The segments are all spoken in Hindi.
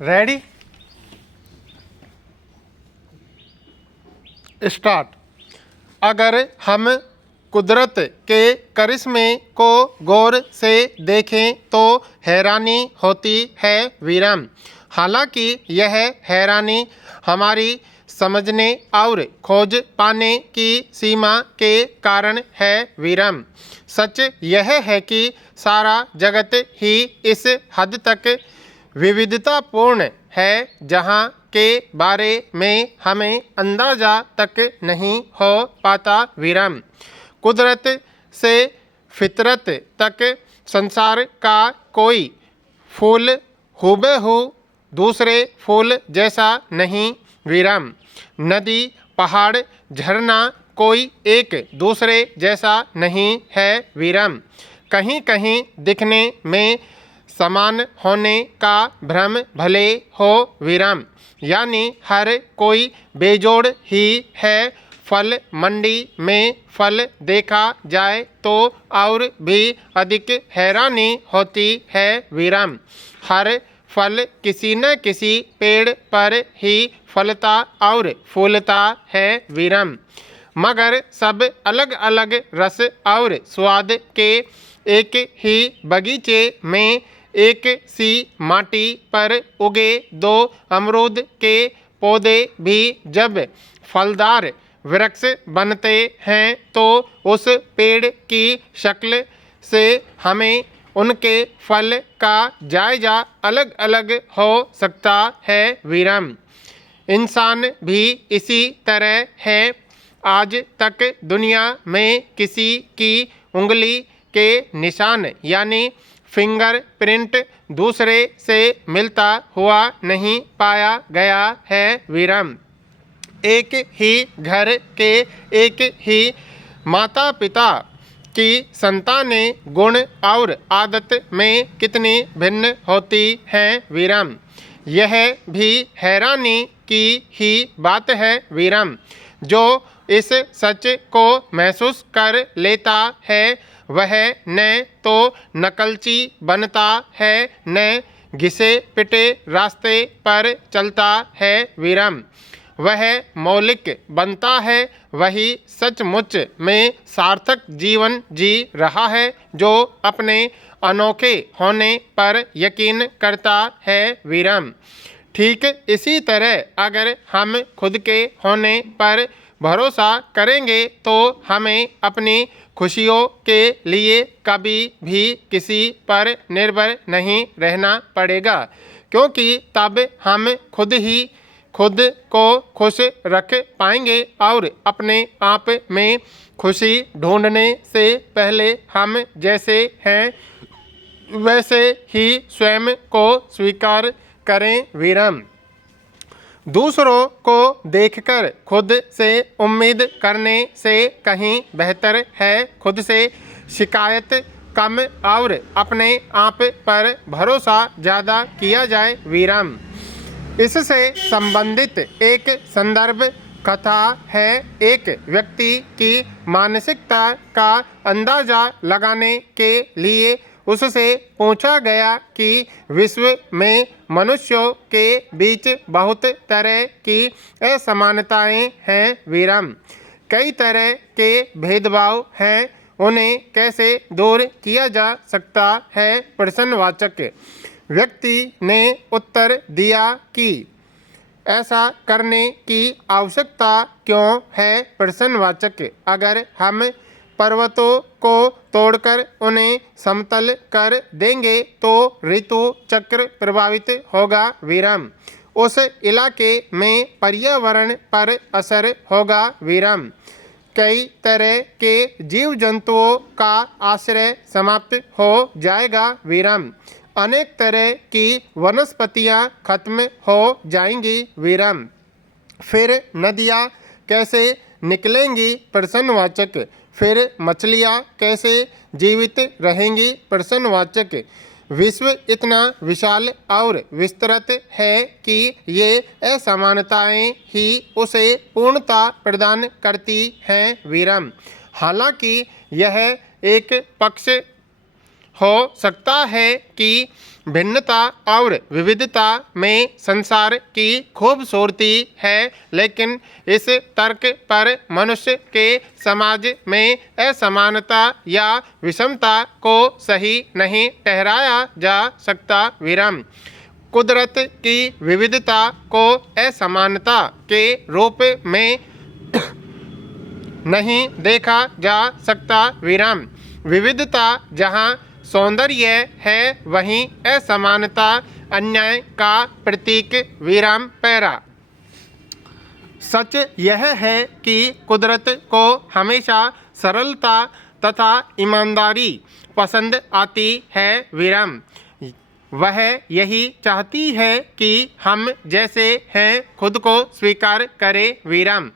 Ready start. अगर हम कुदरत के करिश्मे को गौर से देखें तो हैरानी होती है वीरम। हालांकि यह हैरानी हमारी समझने और खोज पाने की सीमा के कारण है वीरम। सच यह है कि सारा जगत ही इस हद तक विविधतापूर्ण है जहाँ के बारे में हमें अंदाज़ा तक नहीं हो पाता वीरम। कुदरत से फितरत तक संसार का कोई फूल हूबहू दूसरे फूल जैसा नहीं वीरम। नदी पहाड़ झरना कोई एक दूसरे जैसा नहीं है वीरम। कहीं कहीं दिखने में समान होने का भ्रम भले हो वीरम, यानी हर कोई बेजोड़ ही है। फल मंडी में फल देखा जाए तो और भी अधिक हैरानी होती है वीरम। हर फल किसी न किसी पेड़ पर ही फलता और फूलता है वीरम, मगर सब अलग अलग रस और स्वाद के। एक ही बगीचे में एक सी माटी पर उगे दो अमरूद के पौधे भी जब फलदार वृक्ष बनते हैं तो उस पेड़ की शक्ल से हमें उनके फल का जायजा अलग अलग हो सकता है वीरम। इंसान भी इसी तरह है। आज तक दुनिया में किसी की उंगली के निशान यानी फिंगर प्रिंट दूसरे से मिलता हुआ नहीं पाया गया है वीरम। एक ही घर के एक ही माता पिता की संतानें गुण और आदत में कितनी भिन्न होती हैं वीरम। यह भी हैरानी की ही बात है वीरम। जो इस सच को महसूस कर लेता है वह न तो नकलची बनता है न घिसे पिटे रास्ते पर चलता है वीरम। वह मौलिक बनता है, वही सचमुच में सार्थक जीवन जी रहा है जो अपने अनोखे होने पर यकीन करता है वीरम। ठीक इसी तरह अगर हम खुद के होने पर भरोसा करेंगे तो हमें अपनी खुशियों के लिए कभी भी किसी पर निर्भर नहीं रहना पड़ेगा, क्योंकि तब हम खुद को खुश रख पाएंगे और अपने आप में खुशी ढूंढने से पहले हम जैसे हैं वैसे ही स्वयं को स्वीकार करें वीरम। दूसरों को देखकर खुद से उम्मीद करने से कहीं बेहतर है खुद से शिकायत कम और अपने आप पर भरोसा ज़्यादा किया जाए वीरम। इससे संबंधित एक संदर्भ कथा है। एक व्यक्ति की मानसिकता का अंदाज़ा लगाने के लिए उससे पूछा गया कि विश्व में मनुष्यों के बीच बहुत तरह की असमानताएं हैं वीरम। कई तरह के भेदभाव हैं, उन्हें कैसे दूर किया जा सकता है? प्रश्नवाचक। व्यक्ति ने उत्तर दिया कि ऐसा करने की आवश्यकता क्यों है? प्रश्नवाचक। अगर हम पर्वतों को तोड़कर उन्हें समतल कर देंगे तो ऋतु चक्र प्रभावित होगा वीरम। उस इलाके में पर्यावरण पर असर होगा वीरम। कई तरह के जीव जंतुओं का आश्रय समाप्त हो जाएगा वीरम। अनेक तरह की वनस्पतियां खत्म हो जाएंगी वीरम। फिर नदियाँ कैसे निकलेंगी? प्रश्नवाचक। फिर मछलियाँ कैसे जीवित रहेंगी? प्रश्नवाचक। विश्व इतना विशाल और विस्तृत है कि ये असमानताएं ही उसे पूर्णता प्रदान करती हैं वीरम। हालांकि यह एक पक्ष हो सकता है कि भिन्नता और विविधता में संसार की खूबसूरती है, लेकिन इस तर्क पर मनुष्य के समाज में असमानता या विषमता को सही नहीं ठहराया जा सकता। विराम। कुदरत की विविधता को असमानता के रूप में नहीं देखा जा सकता। विराम। विविधता जहाँ सौंदर्य है, वहीं असमानता अन्याय का प्रतीक। विराम पैरा। सच यह है कि कुदरत को हमेशा सरलता तथा ईमानदारी पसंद आती है। विराम। वह यही चाहती है कि हम जैसे हैं खुद को स्वीकार करें। विराम।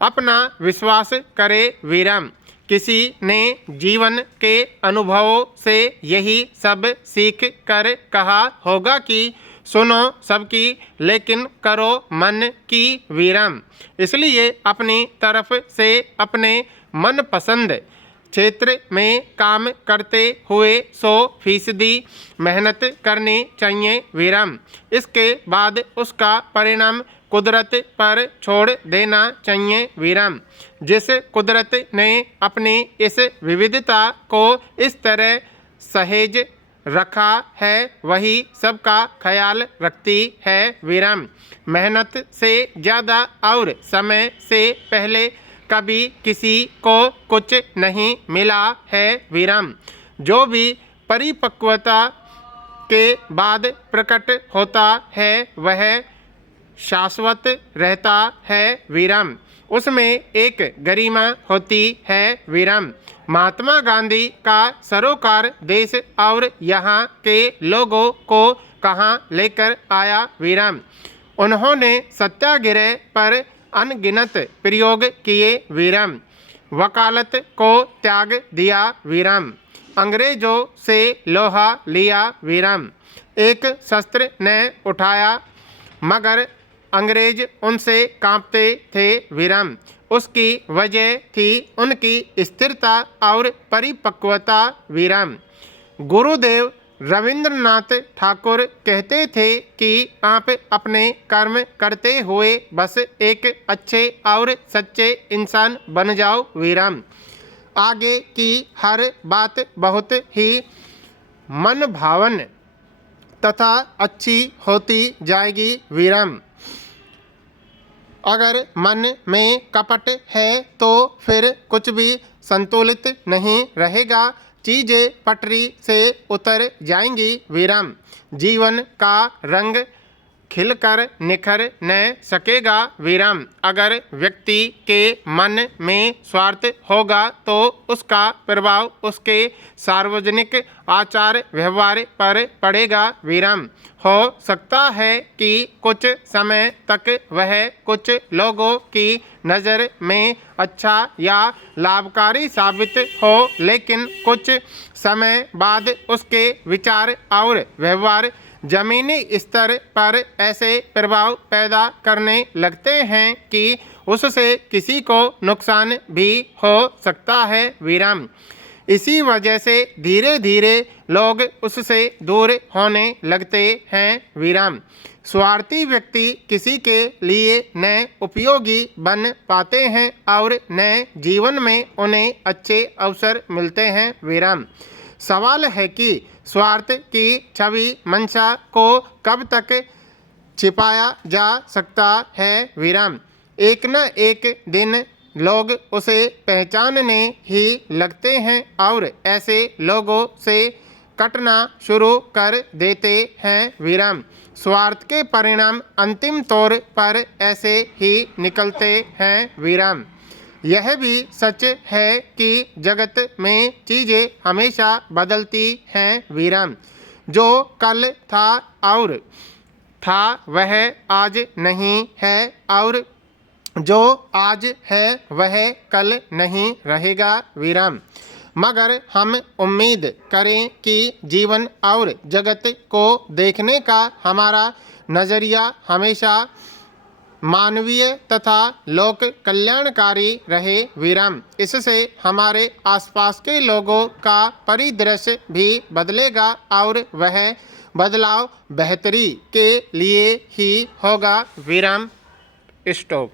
अपना विश्वास करे। विराम। किसी ने जीवन के अनुभवों से यही सब सीख कर कहा होगा कि सुनो सबकी लेकिन करो मन की। विराम। इसलिए अपनी तरफ से अपने मनपसंद क्षेत्र में काम करते हुए 100% मेहनत करनी चाहिए। विराम। इसके बाद उसका परिणाम कुदरत पर छोड़ देना चाहिए। विराम। जिस कुदरत ने अपनी इस विविधता को इस तरह सहेज रखा है, वही सबका ख्याल रखती है। विराम। मेहनत से ज़्यादा और समय से पहले कभी किसी को कुछ नहीं मिला है। विराम। जो भी परिपक्वता के बाद प्रकट होता है, वह शाश्वत रहता है। विराम। उसमें एक गरिमा होती है। विराम। महात्मा गांधी का सरोकार देश और यहाँ के लोगों को कहाँ लेकर आया। विराम। उन्होंने सत्याग्रह पर अनगिनत प्रयोग किए। विराम। वकालत को त्याग दिया। विराम। अंग्रेजों से लोहा लिया। विराम। एक शस्त्र न उठाया, मगर अंग्रेज उनसे कांपते थे। विराम। उसकी वजह थी उनकी स्थिरता और परिपक्वता। विराम। गुरुदेव रविंद्रनाथ ठाकुर कहते थे कि आप अपने कर्म करते हुए बस एक अच्छे और सच्चे इंसान बन जाओ। विराम। आगे की हर बात बहुत ही मन भावन तथा अच्छी होती जाएगी। विराम। अगर मन में कपट है तो फिर कुछ भी संतुलित नहीं रहेगा, चीज़ें पटरी से उतर जाएंगी। विराम। जीवन का रंग खिलकर निखर न सकेगा। विराम। अगर व्यक्ति के मन में स्वार्थ होगा तो उसका प्रभाव उसके सार्वजनिक आचार व्यवहार पर पड़ेगा। विराम। हो सकता है कि कुछ समय तक वह कुछ लोगों की नज़र में अच्छा या लाभकारी साबित हो, लेकिन कुछ समय बाद उसके विचार और व्यवहार जमीनी स्तर पर ऐसे प्रभाव पैदा करने लगते हैं कि उससे किसी को नुकसान भी हो सकता है। विराम। इसी वजह से धीरे धीरे लोग उससे दूर होने लगते हैं। विराम। स्वार्थी व्यक्ति किसी के लिए न उपयोगी बन पाते हैं और न जीवन में उन्हें अच्छे अवसर मिलते हैं। विराम। सवाल है कि स्वार्थ की छवि मंशा को कब तक छिपाया जा सकता है। विराम। एक न एक दिन लोग उसे पहचानने ही लगते हैं और ऐसे लोगों से कटना शुरू कर देते हैं। विराम। स्वार्थ के परिणाम अंतिम तौर पर ऐसे ही निकलते हैं। विराम। यह भी सच है कि जगत में चीज़ें हमेशा बदलती हैं। विराम। जो कल था और था वह आज नहीं है, और जो आज है वह कल नहीं रहेगा। विराम। मगर हम उम्मीद करें कि जीवन और जगत को देखने का हमारा नज़रिया हमेशा मानवीय तथा लोक कल्याणकारी रहे। विराम। इससे हमारे आसपास के लोगों का परिदृश्य भी बदलेगा और वह बदलाव बेहतरी के लिए ही होगा। विराम। स्टॉप।